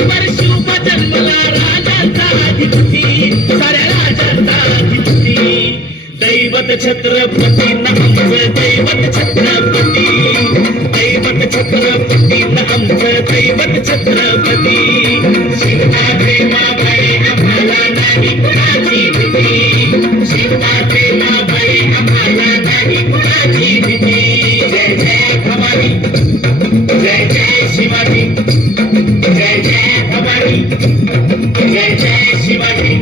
शुभ जन्मला राजांचा अधिपती, साऱ्या राजांचा अधिपती. दैवत छत्रपती आमचं दैवत छत्रपती, दैवत छत्रपती आमचं दैवत छत्रपती. शिवबा प्रेमाबाई आम्हाला नाही कुणाची भीती, शिवबा प्रेमाबाई आम्हाला नाही कुणाची भीती. जय जय भवानी, जय जय शिवाजी, जय जय भवानी, जय जय शिवाजी.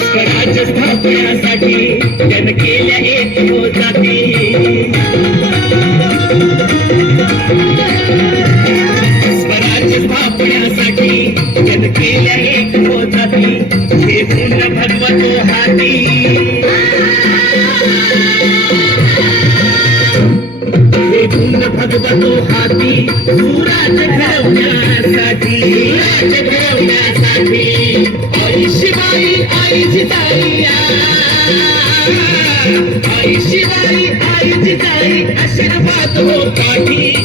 स्वराज्य स्थापण्यासाठी जन केल्या एक हो जाती, स्वराज्य स्थापण्यासाठी जन केल्या एक हो जाती. हे गुण भगवतो हाती, हे गुण भगवतो हाती. सुराज्य घडवण्यासाठी, सुराज्य घडवण्यासाठी. आई शिवाई आई जिजाई, आई शिवाई आई जिजाई आशीर्वाद हो पाठी.